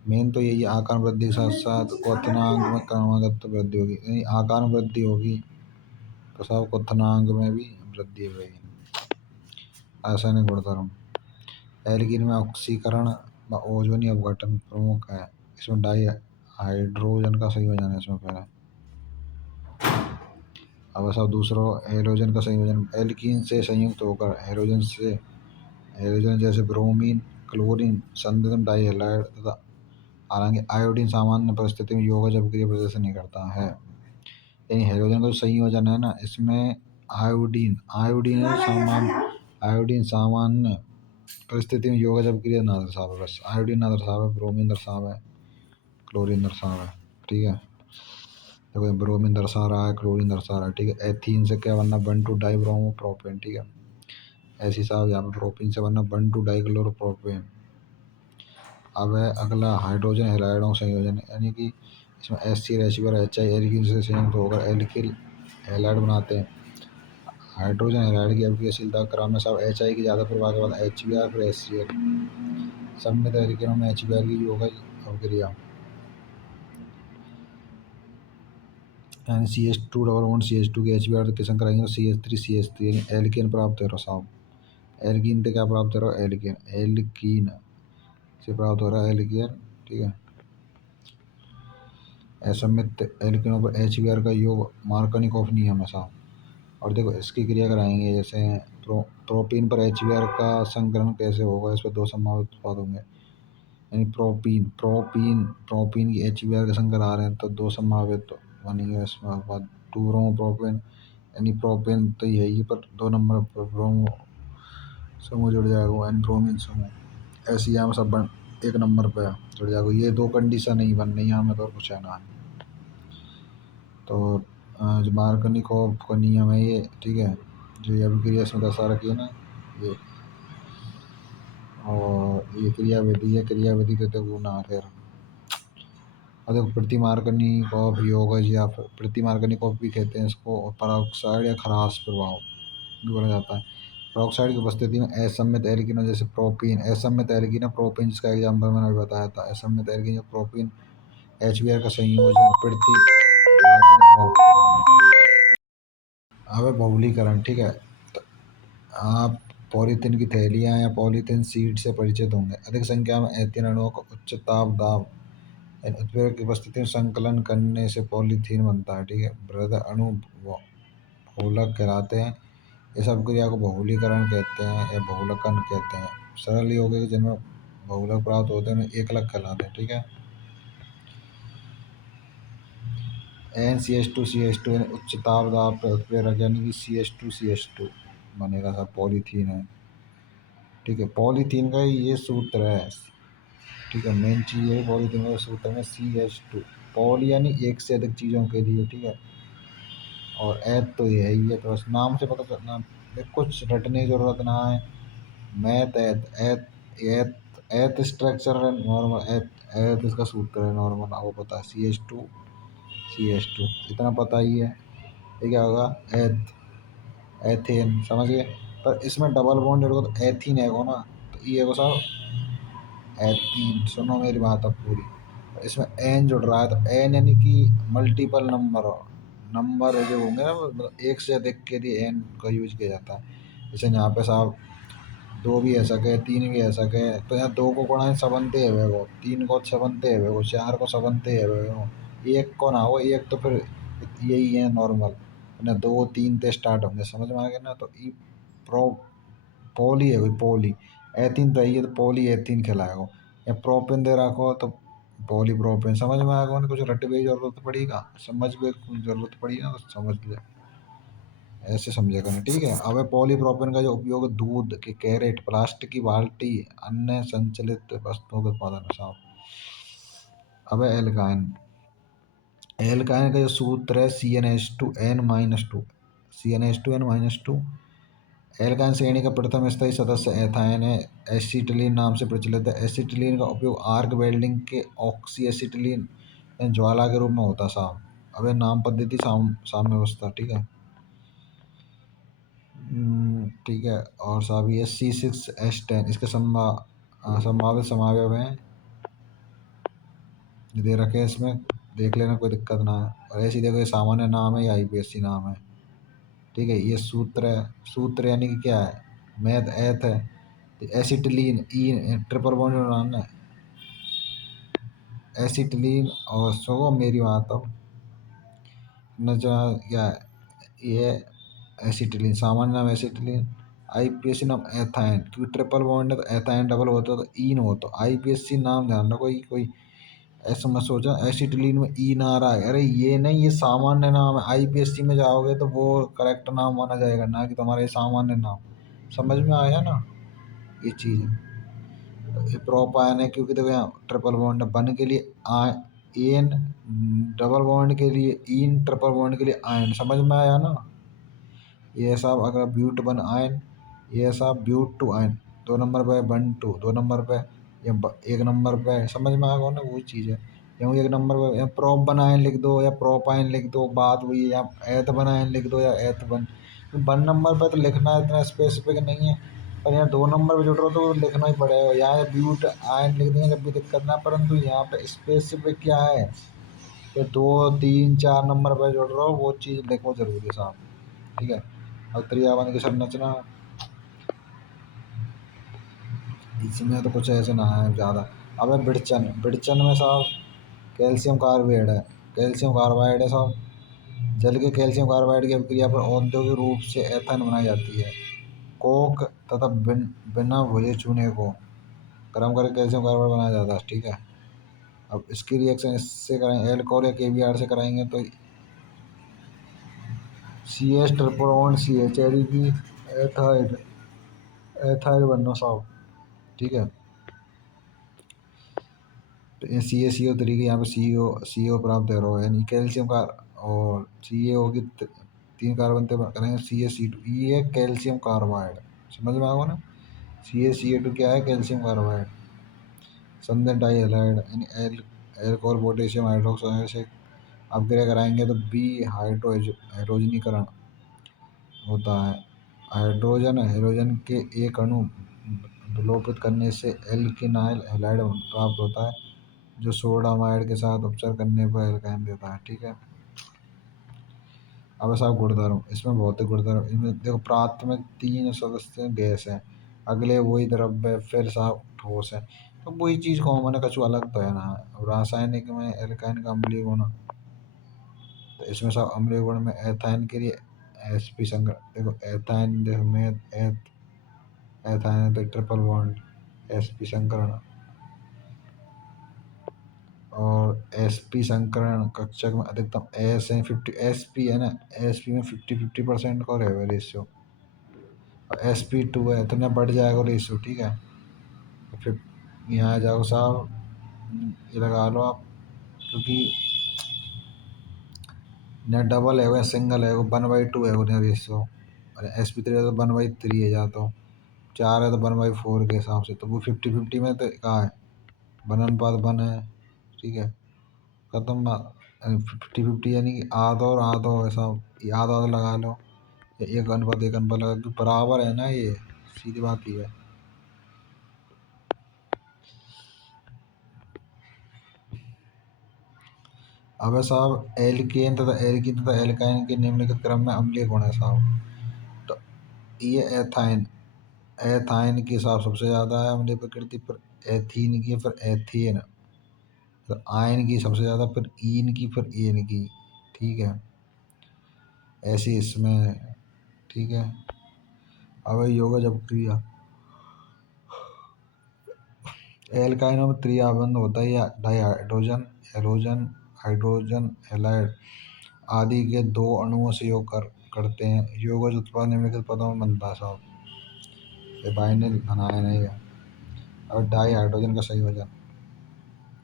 मेन तो यही आकार वृद्धि के साथ साथ क्वथनांक में क्रमागत वृद्धि होगी, यानी आकार में वृद्धि होगी तो सब क्वथनांक में भी वृद्धि होगी। रासायनिक गुणधर्म, एल्कीन में ऑक्सीकरण व ओजोनी अपघटन प्रमुख है, इसमें डाई हाइड्रोजन का संयोजन है इसमें पहले। अब सब दूसरा हेलोजन का संयोजन, एल्कीन से संयुक्त होकर हेलोजन जैसे ब्रोमीन, क्लोरीन, संदिग्ध डाई हैलाइड तथा हालांकि आयोडीन सामान्य परिस्थिति में यौगिक अभिक्रिया प्रदर्शन नहीं करता है। यानी हाइड्रोजन का जो संयोजन है ना, इसमें आयोडीन आयोडीन सामान्य परिस्थिति में यौगिक अभिक्रिया ना दर्शावे, बस आयोडीन ना दर्शावे, ब्रोमीन दर्शावे, क्लोरीन दर्शावे। ठीक है, देखो ब्रोमीन दर्शा रहा है, क्लोरीन दर्शा रहा है। ठीक है, एथीन से क्या बनना, 1,2-डाई ब्रोमो प्रोपेन। ठीक है, ऐसी साहब यहाँ पे प्रोपीन से बनना 1,2-डाई क्लोरोप्रोपेन। अब है अगला हाइड्रोजन हैलाइडों संयोजन, यानी कि इसमें एस और एच आई एल्कीन से संयुक्त होकर एल्किल हैलाइड बनाते हैं। हाइड्रोजन हैलाइड की अभिक्रियाशीलता क्रम में साहब एच आई की ज़्यादा प्रभाव के बाद एच बी आर फिर एस सी एल। सम्मिलित एल्कीनों में एच बी आर की यौगिक अभिक्रिया C H two double bond C H two की एच बी आर तीसरा कराएंगे तो सी एच थ्री एल्कीन प्राप्त हो रहा साहब। एल्कीन से क्या प्राप्त हो रहा है? एल्कीन एल्कीन से प्राप्त हो रहा है एल्कीन, ठीक है। असमित एल्कीनों पर एच बी आर का योग मार्कनिकॉफ नियम है साहब। और देखो इसकी क्रिया कराएंगे, जैसे प्रोपीन पर एच बी आर का संकलन कैसे होगा, इस पर दो संभावित उत्पाद होंगे। यानी प्रोपीन प्रोपीन प्रोपीन की एच बी आर का संकर आ रहे हैं तो दो संभावित बनेंगे इसमें बाद टू ब्रोमो प्रोपेन, यानी प्रोपेन तो यही पर दो नंबर पर ब्रोमो समूह जुड़ जाएगा, एन ब्रोमीन समूह ऐसे यहाँ सब बन एक नंबर पे जुड़ जाएगा। ये दो कंडीशन नहीं बननी यहाँ में तो कुछ है ना। तो जो मार्कनिकॉफ का नियम है ये, ठीक है, जो ये अभिक्रिया इसमें दर्शा रखी है ना ये, और ये क्रियाविधि है, क्रियाविधि देते गुना फिर और देखो प्रतिमार्कनिकॉफ योगज या फिर प्रतिमार्कनिकॉफ भी कहते हैं इसको, और पराऑक्साइड या खराश प्रभाव भी बोला जाता है। पराऑक्साइड की उपस्थिति में असम्मित एल्कीन जैसे प्रोपीन, असम्मित एल्कीन है प्रोपीन जिसका एग्जाम्पल मैंने अभी बताया था। असम्मित एल्कीन जो प्रोपीन एच बी आर का संयोजन प्रति अब बहुलीकरण, ठीक है। तो आप पॉलीथीन की थैलियाँ या पॉलीथीन सीड से परिचित होंगे। अधिक संख्या में एथेन अणुओं को उच्च ताप दाब उत्प्रेरक की उपस्थिति में संकलन करने से पॉलीथीन बनता है, ठीक है। बृहद अणु बहुलक कहलाते हैं। इस अभिक्रिया को बहुलीकरण कहते हैं या बहुलकन कहते हैं। सरल यौगिक जिनमें बहुलक प्राप्त होते हैं एकलक कहलाते हैं, ठीक है। NCH2CH2 उच्च ताप दाब उत्प्रेरक यानी कि CH2CH2 बनेगा सर, पॉलीथीन है, ठीक है। पॉलीथीन का ये सूत्र है, ठीक है। मेन चीज़ है पॉलीथीन का सूत्र में CH2, पॉली यानी एक से अधिक चीज़ों के लिए, ठीक है। और ऐत तो ये है ही है, तो बस नाम से पता चलना, कुछ रटने की जरूरत ना है। मैथ ऐत ऐत ऐत ऐत स्ट्रक्चर है नॉर्मल, ऐत ऐत इसका सूत्र है नॉर्मल, आपको पता है CH2 इतना पता ही है। ये क्या होगा? एथेन, समझ गए। पर इसमें डबल बॉन्ड जोड़ो तो एथीन है ना, तो ये साहब एथीन। सुनो मेरी बात अब पूरी। इसमें एन जुड़ रहा है तो एन यानी कि मल्टीपल नंबर जो होंगे ना, मतलब एक से अधिक के लिए एन का यूज किया जाता है। जैसे यहाँ पे साहब दो भी है सके, तीन भी है सके, तो यहाँ दो को गुणा सबनते है वो, तीन को सबनते है वो, चार को सबनते है वो, एक को ना हो, एक तो फिर यही है नॉर्मल ना, दो तीन से स्टार्ट होंगे, समझ में आ गया ना। तो ई प्रो पोली है कोई पोली, एथीन तो है, तो पोली एथीन खिलाएगा। या प्रोपेन दे रखो तो पॉली प्रोपेन, समझ में आएगा। कुछ रट भी जरूरत पड़ेगा, समझ भी जरूरत पड़ी ना तो समझ ले, ऐसे समझेगा ना, ठीक है। अब पॉलीप्रोपेन का जो उपयोग दूध के कैरेट, प्लास्टिक की बाल्टी, अन्य संचलित वस्तुओं के उत्पादन में साहब। अब एल्काइन, एल्काइन का जो सूत्र है CnH2n-2, CnH2n-2। एल्काइन श्रेणी का प्रथम स्थायी सदस्य एथाइन है, एसिटिलीन नाम से प्रचलित है। एसिटिलीन का उपयोग आर्क वेल्डिंग के ऑक्सी एसिटिलीन ज्वाला के रूप में होता साहब। अब नाम पद्धति साम्यावस्था, ठीक है। ठीक है। और साहब ये C6H10 इसके संभावित समावयव हैं, दे रखे हैं इसमें, देख लेना, कोई दिक्कत ना है। और ऐसी देखो ये सामान्य नाम है या IPSC नाम है, ठीक है। ये सूत्र है, सूत्र यानी कि क्या है, मैथ एथ है, तो एसिटिलीन ई ट्रिपल बॉन्ड बनाना है, एसिटिलीन। और सो मेरी बात अब न क्या है ये, एसिटिलीन सामान्य नाम एसिटिलीन, IPSC नाम एथाइन, क्योंकि ट्रिपल बॉन्ड है तो एथाइन डबल होता तो ईन हो, तो IPSC नाम ध्यान रखो। कोई ऐसा मत सोचा एसिटिलीन में ई ना आ रहा है, अरे ये नहीं, ये सामान्य नाम है। IPSC में जाओगे तो वो करेक्ट नाम माना जाएगा, ना कि तुम्हारा ये सामान्य नाम। समझ में आया ना ये चीज़। तो ये प्रोपायन है क्योंकि देखो यहाँ ट्रिपल बॉन्ड बन के लिए एन, डबल बॉन्ड के लिए इन, ट्रिपल बॉन्ड के लिए आयन, समझ में आया ना। ये सब अगर ब्यूट बन आयन, ये सब ब्यूट टू आयन, दो नंबर पे बन टू, दो नंबर पे या एक नंबर पे, समझ में आएगा ना वो चीज़ है। क्योंकि एक नंबर पर या प्रोप बनाएं लिख दो या प्रोपाइन लिख दो, बात वही है। या एथ बनाएं लिख दो या एथ बन। वन नंबर पर तो लिखना इतना स्पेसिफिक नहीं है, पर यहाँ दो नंबर पर जुड़ रहा हो तो लिखना ही पड़ेगा। यहाँ ब्यूट आयन लिख देंगे जब भी दिक्कत ना, परंतु यहाँ पे स्पेसिफिक क्या है कि दो तीन चार नंबर पर जुड़ रहा हो वो चीज़ लिखो जरूरी है साहब, ठीक है। और त्रियावन की संरचना इसमें तो कुछ ऐसे ना है ज़्यादा। अब है बिडचन, बिडचन में साहब कैल्शियम कार्बाइड है, कैल्शियम कार्बाइड है साहब। जल के कैल्शियम कार्बाइड की अभिक्रिया पर औद्योगिक रूप से एथेन बनाई जाती है। कोक तथा बिना भुजे चूने को गर्म करके कैल्शियम कार्बाइड बनाया जाता है, ठीक है। अब इसकी रिएक्शन इससे कराएंगे एल्कोहल या केवीआर से कराएंगे तो C H triple bond C H की एथाइड, एथाइड बनना साहब, ठीक है। तो ये सी ए सी ओ तरीके यहाँ पे सी ओ प्राप्त हो रहा है, यानी कैल्शियम का। और सी ए होगी तीन कार्बन पे करेंगे सी ए सी टू, ये कैल्शियम कार्बाइड, समझ में आएगा ना। सी ए सी ए टू क्या है, कैल्शियम कार्बाइड। संदन डाई हेलाइड यानी एल्कोहल पोटेशियम हाइड्रोक्साइड से अपग्रेड कराएंगे तो बी हाइड्रोजनीकरण होता है। हाइड्रोजन हाइड्रोजन के एक अणु विलोपित करने से एल्किनाइल हैलाइड प्राप्त होता है, जो सोडामाइड के साथ उपचार करने पर एल्काइन देता है, ठीक है। अब साहब गुणधर्म, इसमें भौतिक गुणधर्म, इसमें देखो प्राथमिक तीन सदस्य गैस है, अगले वही द्रव्य, फिर साहब ठोस है। तो वही चीज़ कॉमन है, कछु अलग तो है ना। अब रासायनिक में एल्काइन का अम्लीय गुण, तो इसमें साहब अम्लीय गुण में एथाइन के लिए एस पी संग्रह, देखो एथाइन देखो में एथाइन तो ट्रिपल बॉन्ड एस पी संकरण, और एस पी संकरण कक्षक में अधिकतम एस है 50, एस पी है ना, एस पी में 50-50% का रहेगा रेशियो, और एस पी टू है तो ना बढ़ जाएगा रेशियो, ठीक है। तो फिर यहाँ आ जाओ साहब, ये लगा लो आप, क्योंकि ना डबल है वो या सिंगल है वो, 1/2 है वो ना रेशियो। और एस पी थ्री है तो 1/3 है, जा तो चार है तो 1/4 के हिसाब से, तो वो 50-50 में तो कहाँ है, वन अनुपात वन है, ठीक है। खत्म बात। 50-50 यानी कि आधा और आधा ऐसा, आधा आधा लगा लो, या एक अनुपात एक अनुपात लगा, तो बराबर है ना, ये सीधी बात ही है। अब है साहब एल्कीन तथा एल्काइन के निम्नलिखित क्रम में अम्लीय गुण है साहब। तो ये एथाइन, एथाइन की साहब सबसे ज़्यादा है अम्लीय प्रकृति, पर एथीन की, फिर एथेन, फिर आयन की सबसे ज़्यादा, फिर ईन की, फिर एन की, ठीक है। ऐसी इसमें, ठीक है। अब है योगा जब क्रिया, एल्काइनों में त्रिआबंध होता है या डाइहाइड्रोजन, हेलोजन, हाइड्रोजन हैलाइड आदि के दो अणुओं से योग करते हैं। योगज उत्पाद निम्नलिखित पदों में बनता है साहब, ये बाइनल अनायन है ये। और डाइहाइड्रोजन का संयोजन,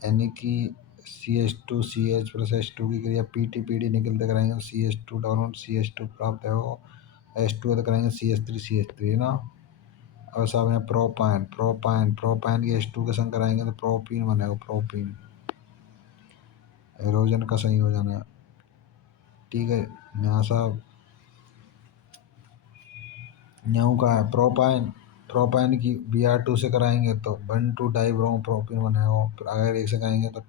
यानी कि CH2CH+H2 की क्रिया PT निकलते कराएंगे तो CH2 डबल CH2 प्राप्त है, वो H2 तो कराएंगे CH3 ना। और साहब यहाँ प्रोपाइन, प्रोपाइन की H2 के संग कराएंगे तो प्रोपीन बनेगा, प्रोपीन हाइड्रोजन का संयोजन है, ठीक है। यहाँ साहब न्यू का है प्रोपाइन, प्रोपाइन की Br2 से कराएंगे तो 1,2 डाइब्रोमो प्रोपीन बनेगा, फिर अगर एक से कराएंगे तो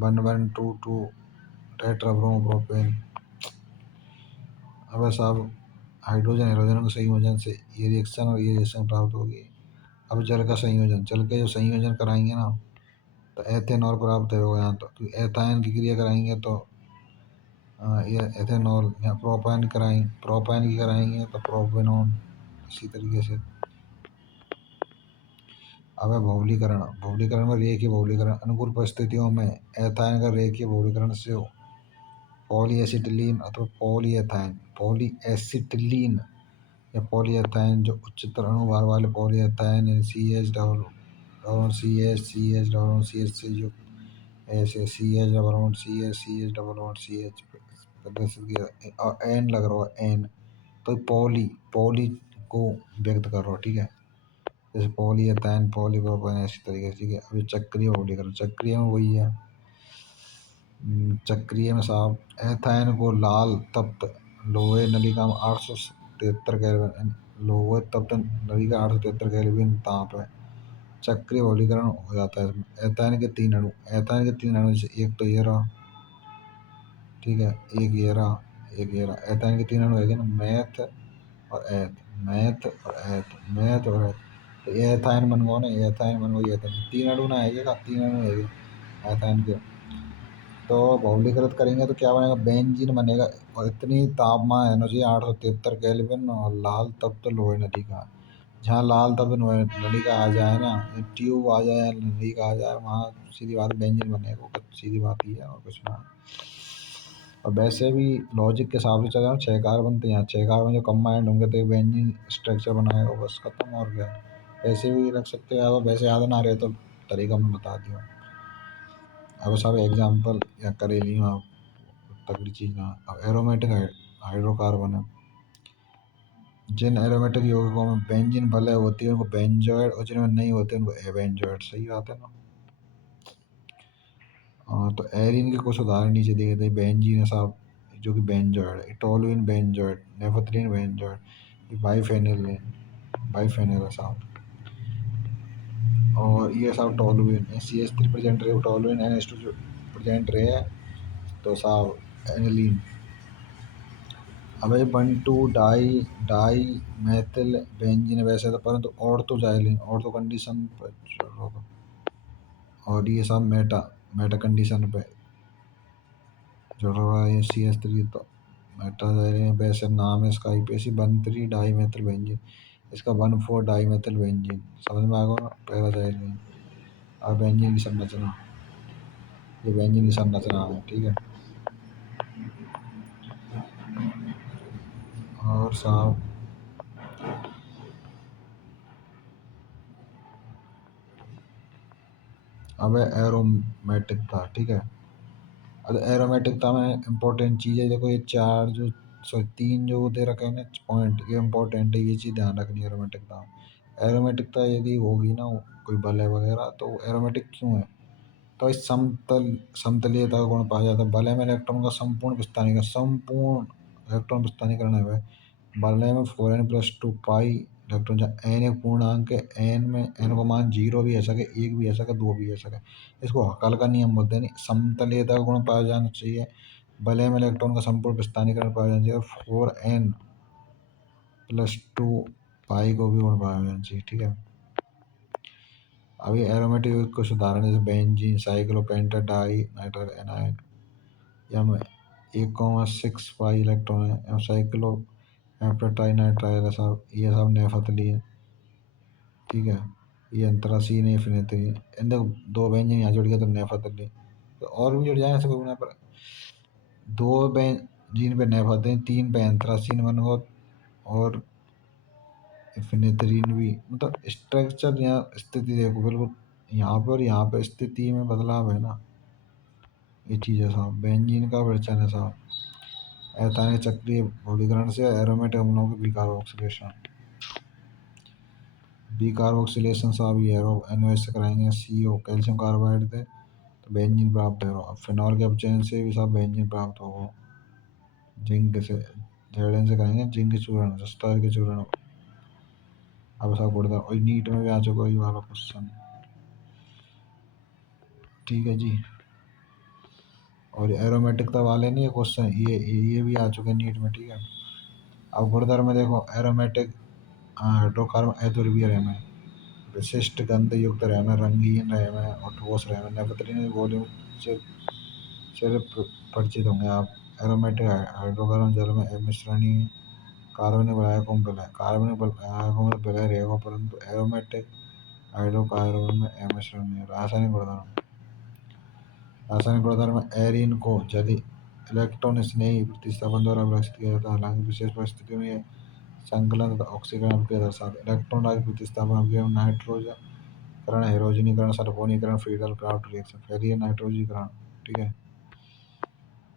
1,1,2,2 टेट्राब्रोमो प्रोपेन। अब साहब हाइड्रोजन हाइड्रोजन के संयोजन से ये रिएक्शन और ये रिएक्शन प्राप्त होगी। अब जल का संयोजन, जल के जो संयोजन कराएंगे ना तो एथेनॉल प्राप्त होगा यहाँ, तो एथाइन की क्रिया कराएंगे तो ये एथेनॉल, यहाँ प्रोपाइन की कराएंगे तो प्रोपेनॉन, इसी तरीके से। अब है बहुलीकरण, बहुलीकरण में रेखीय बहुलीकरण, अनुकूल परिस्थितियों में एथाइन का रेखीय बहुलीकरण से पॉलीएसिटिलीन अथवा पॉलीएथाइन, पॉलीएसिटिलीन या पॉलीएथाइन, जो उच्चतर अणु भार वाले पॉलीएथाइन CH double CH double CH से युक्त ऐसे CH double CH double CH प्रदर्शित किया, और एन लग रहा है एन, तो पॉली पॉली को व्यक्त कर रहा हो, ठीक है। जैसे पॉलीएथाइन, पॉलीप्रोपेन, ऐसी तरीके से, ठीक है। अभी चक्रीय बहुलीकरण, चक्रीय में वही है चक्रीय में साहब एथाइन को लाल तप्त लोहे नलिका में 873 केल्विन, लोहे तप्त नलिका 873 केल्विन ताप है, चक्रीय बहुलीकरण हो जाता है इसमें। एथाइन के तीन अणु, एथाइन के तीन अणु से एक तो ये रहा, ठीक है, एक ये रहा, एक ये रहा। एथाइन के तीन अणु है ना, मैथ और एथ, मैथ और एथ, मैथ और एथ। तो ये एथाइन बन गया ना, ये एथाइन बन गया, एथाइन तीन अणु ना है, तीन अणु है एथाइन के। तो बहुलीकृत करेंगे तो क्या बनेगा, बेंजीन बनेगा। और इतनी तापमान है ना जी, 873 केल्विन, और लाल तप्त लोहे नदी का। जहाँ लाल तप्त लोहे नदी का आ जाए ना, ट्यूब आ जाए, नदी का आ जाए, वहाँ सीधी बात बेंजीन बनेगा, सीधी बात ही है और कुछ ना। और वैसे भी लॉजिक के हिसाब से चल रहा है, 6 कार्बन तो यहाँ 6 कार्बन जो कंबाइंड होंगे तो एक बेंजीन स्ट्रक्चर बनाएगा, बस खत्म। और क्या, वैसे भी रख सकते हैं, याद वैसे याद ना रहे तो तरीका मैं बता दिया। अब सब एग्जाम्पल या करे लियो आप, तगड़ी चीज़ ना। अब एरोमेटिक हाइड्रोकार्बन है, जिन एरोमेटिक यौगिकों में बेंजीन वलय होती है उनको बेंजोइड, और जिनमें नहीं होते उनको एबेंजोइड। सही बात है ना। हाँ, तो एरिन के कुछ उदाहरण नीचे दिए गए थे। बेंजीन है साहब, जो कि बेंजोइड है, टोलुइन बेंजोइड, नेफथलीन बेंजोइड, बाइफेनिलीन, बाइफेनिल है साहब। और ये साहब टोलुइन CH3 प्रेजेंट रहे, टोलुइन NH2 जो प्रेजेंट रहे है, तो साहब एनिलीन। अब ये 1,2 डाई डाई मेथिल बेंजीन वैसे तो, परंतु ऑर्थोजाइलिन ऑर्थो कंडीशन पर और ये सब मेटा कंडीशन पे जुड़ रहा है। ये CH3 तो मेटाजाइलिन वैसे नाम है इसका IPAC 13 डाई मेथिल बेंजीन, इसका 14 डाई मेथिल बेंजीन। समझ में आ गया ना, पैराजाइलिन। और बेंजीन की संरचना, ये बेंजीन की संरचना है, ठीक है। और साहब अब एरोमेटिक था, ठीक है। अब एरोमेटिकता में इम्पोर्टेंट चीज़ है, देखो ये चार जो, सॉरी तीन जो दे रखे हैं ना पॉइंट, ये इम्पोर्टेंट है, ये चीज़ ध्यान रखनी है एरोमेटिकता। एरोमेटिकता यदि होगी ना कोई बलय वगैरह, तो एरोमेटिक क्यों है, तो इस समतलीयता का गुण पाया जाता है। बलय में इलेक्ट्रॉन का संपूर्ण विस्थानीकरण, संपूर्ण इलेक्ट्रॉन विस्थानीकरण है वह। बलय में 4n+2 पाई इलेक्ट्रॉन, जहाँ एन एक पूर्णांक है, एन में एन को मान 0 भी है सके, 1 भी है सके, 2 भी है सके। इसको हकल का नियम बोलते हैं। समतलीयता का गुण पाया जाना चाहिए, बलय में इलेक्ट्रॉन का संपूर्ण विस्थानीकरण पाया जाना चाहिए, और 4n+2 पाई को भी गुण पाया जाना चाहिए, ठीक है। अभी एरोमेटिक कुछ उदाहरण जैसे बेंजीन, साइक्लोपेंटाडाई नाइट्राइल एनाइड, या में 1,6 पाई इलेक्ट्रॉन है, या साइक्लो हेप्टाटाई नाइट्राइल है साहब, ये सब नेफथली है, ठीक है। ये अंतरासीन है, फिनेथ्रीन, इन दो बेंजीन यहाँ जुड़ गया तो नेफथली। तो और भी जुड़ जाए ऐसे कोई ना, पर दो बेंजीन पे नेफथलीन, 3 पे एंथ्रासीन बन गया, और फिनेथ्रीन भी। मतलब स्ट्रक्चर यहाँ स्थिति देखो बिल्कुल, यहाँ पे और यहाँ पे स्थिति में बदलाव है ना, ये चीज़ है साहब। बेंजीन का विचलन है साहब, एथाइन चक्रीय बहुलीकरण से एरोमेटिक अम्लों के बीकार्बोक्सिलेशन, बीकार्बोक्सिलेशन साहब ये एरो NOH से कराएंगे। CO कैल्शियम कार्बाइड थे तो बेंजीन प्राप्त है, और फिनॉल के अपचयन से भी साहब बेंजीन प्राप्त होगा। जिंक से Zn से कराएंगे जिंक चूर्ण, जस्ता के चूर्ण। अब साहब गुड़दा, और नीट में भी आ चुका है ये वाला क्वेश्चन, ठीक है जी। और एरोमेटिकता वाले नहीं ये क्वेश्चन, ये भी आ चुके हैं नीट में, ठीक है। अब गुड़दर में देखो एरोमेटिक हाइड्रोकार्बन अध्रुवीय रेम है, विशिष्ट गंध युक्त रेम है, रंगीन रेम है, और ठोस रेम है। नेफथलीन वॉल्यूम से सिर्फ परिचित होंगे आप। एरोमेटिक हाइड्रोकार्बन जल में मिश्रणीय कार्बनिक विलायकों में विलय, कार्बनिक विलायकों में विलय रहेगा, परंतु एरोमेटिक हाइड्रोकार्बन में अमिश्रणीय। रासायनिक गुणधर्म में एरीन को यदि इलेक्ट्रॉन स्नेही प्रतिस्थापन द्वारा विकसित किया जाता है, हालांकि विशेष परिस्थितियों में यह संकलन तथा ऑक्सीकरण अभिक्रिया दर्शाता है। इलेक्ट्रॉन राशि प्रतिस्थापन अभिक्रिया में नाइट्रोजनीकरण, हैलोजनीकरण, सल्फोनीकरण, फ्रीडल क्राफ्ट रिएक्शन, फैलियर नाइट्रोजीकरण, ठीक है।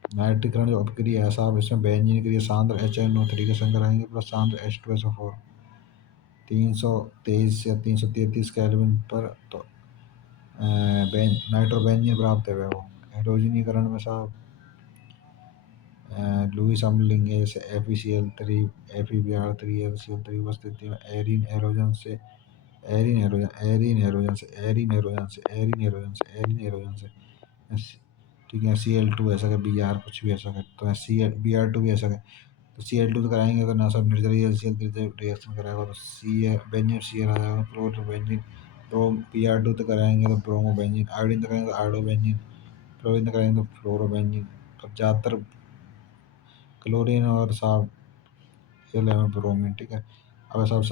नाइट्रीकरण जो अपक्रिया है साहब, इसमें बेंजीन के लिए सांद्र HNO3 के संग रहेंगे प्लस सांद्र H2SO4, 323 या 333 केल्विन पर, तो नाइट्रोबेंजीन प्राप्त है वो। हैलोजनीकरण में साहब लुईस अम्ल लेंगे, जैसे FeCl3, FeBr3, उपस्थिति में एरीन एरोजन से एरीन एरोजन एरीन एरोजन से एरीन एरोजन से एरीन एरोजन से एरीन एरोजन से ठीक है। Cl2 ऐसा है, Br कुछ भी ऐसा है, तो Br2 भी ऐसा है, तो Cl2 तो कराएंगे तो ना सब निर्जलीय HCl3 रिएक्शन कराएगा तो सी बेंजीन Cl आ जाएगा, क्लोरो बेंजीन। Br2 तो कराएंगे तो ब्रोमो बेंजीन, आयोडीन तो कराएंगे तो आयोडो बेंजीन, फ्लोरीन तो कराएंगे तो फ्लोरो बेंजीन। तो ज़्यादातर क्लोरीन और साहब ब्रोमीन, ठीक है। अब साहब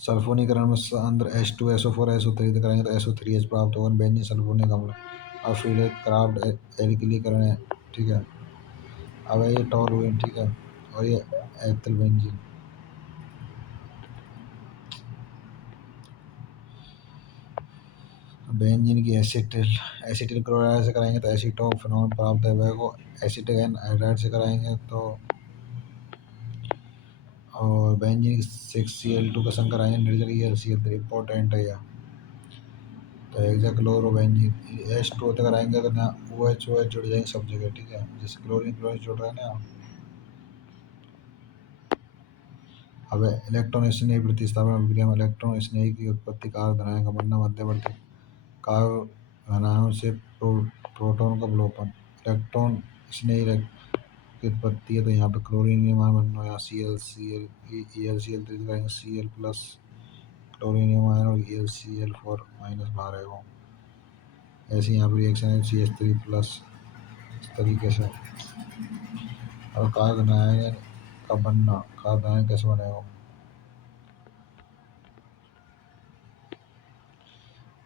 सल्फोनीकरण में अंदर H2SO4 SO3 कराएंगे तो SO3H प्राप्त होगा, बेंजीन सल्फोनिक अम्ल। अब फिर क्राफ्ट एल्किलीकरण है, ठीक है। अब है ये टॉलुएन, ठीक है, और ये एथिल बेंजीन। बेंजीन की एसिटिल क्लोराइड से कराएंगे तो एसीटोन फिनोल प्राप्त है, वह को एसिटिक एनाइड से कराएंगे तो, और बेंजीन 6Cl2 का संग कराएंगे निर्जलीय Cl3 इंपॉर्टेंट है यह। तो हेक्साक्लोरोबेंजीन H2O तक कराएंगे तो ना OH जुड़ जाएंगे सब जगह, ठीक है, जैसे क्लोरीन क्लोरीन जुड़ रहा है ना। अब इलेक्ट्रॉन स्नेही प्रतिस्थापन अभिक्रिया में इलेक्ट्रॉन स्नेही की उत्पत्ति कारक धनायन का बनना, मध्यवर्ती कारक धनायों से प्रोटॉन का विलोपन। इलेक्ट्रॉन स्नेही की उत्पत्ति है तो यहाँ पे क्लोरीन आयन बनना, यहाँ ElCl3 करेंगे Cl प्लस क्लोरीनियम आयन और ElCl4 माइनस बाहर आएगा। ऐसे यहाँ पर रिएक्शन है CH3 प्लस, इस तरीके से। और कारक धनायन का बनना, कारक धनायन कैसे बनेगा,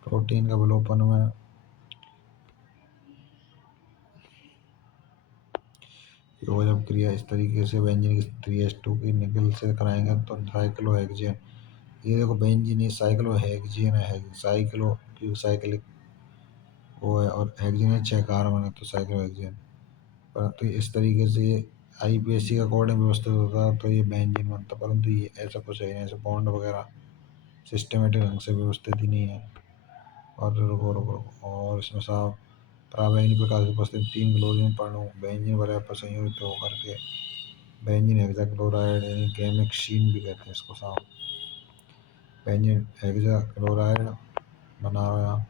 प्रोटीन का विलोपन में योजक क्रिया इस तरीके से। बेंजीन की 3H2 की निकल से कराएंगे तो साइक्लोहेक्सेन। ये देखो बेंजीन ये साइक्लोहेक्सेन है, साइक्लो क्योंकि साइक्लिक वो है, और हेक्सेन है 6 कार्बन है तो साइक्लोहेक्सेन। परंतु इस तरीके से IUPAC का अकॉर्डिंग व्यवस्थित होता है तो ये बेंजीन बनता, परंतु ये ऐसा कुछ है, ऐसे बॉन्ड वगैरह सिस्टमेटिक ढंग से व्यवस्थित ही नहीं है। और रुको रुको रुको, और इसमें साहब प्रावेणिक प्रकार से उपस्थित 3 क्लोरीन परमाणु बेंजीन वलय पर संयोजित होकर के बेंजीन हेक्साक्लोराइड यानी गैमेक्सीन भी कहते हैं इसको साहब, बेंजीन हेक्साक्लोराइड बना रहा है।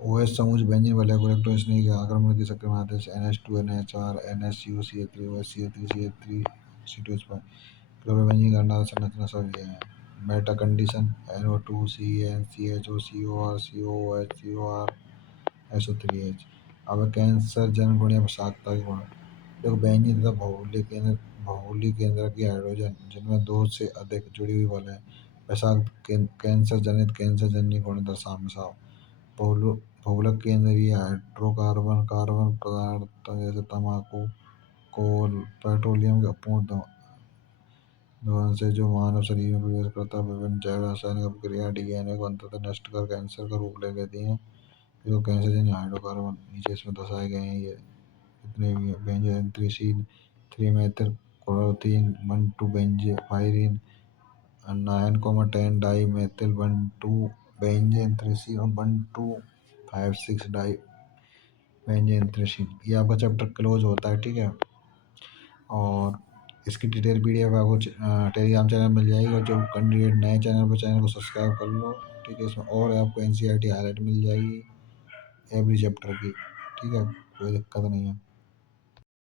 OH समूह बेंजीन वलय को इलेक्ट्रॉन स्नेही के आक्रमण की सक्रिय बनाते हैं, NH2 NH4 NSU CH3 OH CH3 CH3 C2H5। Chlorobenzene का अंदाजा संरचना सब ये है। Meta condition NO2 CN CHO COR COOH COR SO3H। अब कैंसर जन गुण या विषाक्तता के गुण। देखो बेंजीन तथा भौगोलिक केंद्र की हाइड्रोजन जिनमें 2 से अधिक जुड़ी हुई बल है विषाक्त कैंसर जनित कैंसर जन्य गुण दर्शाने साहब। भौगोलिक केंद्रीय हाइड्रोकार्बन कार्बन पदार्थ जैसे तंबाकू कोल पेट्रोलियम के अपूर्ण धुआं से जो मानव शरीर में प्रवेश करता है, विभिन्न जैव रासायनिक अपक्रिया DNA को अंततः नष्ट कर कैंसर का रूप ले लेती हैं। जो कैंसर जन्य हाइड्रोकार्बन नीचे इसमें दर्शाए गए हैं, ये जितने भी हैं बेंजीन 3 मेथिल क्लोरोथीन 1 2 बेंजीफाइरिन 9,10 डाई मेथिल 1 2 बेंजीन 3 और 1 2 5 6 डाई बेंजीन 3। ये आपका चैप्टर क्लोज होता है, ठीक है। और इसकी डिटेल PDF आपको टेलीग्राम चैनल मिल जाएगी, और जो कैंडिडेट नए चैनल पर चैनल को सब्सक्राइब कर लो, ठीक है। इसमें और आपको NCERT हाईलाइट मिल जाएगी एवरी चैप्टर की, ठीक है, कोई दिक्कत नहीं है।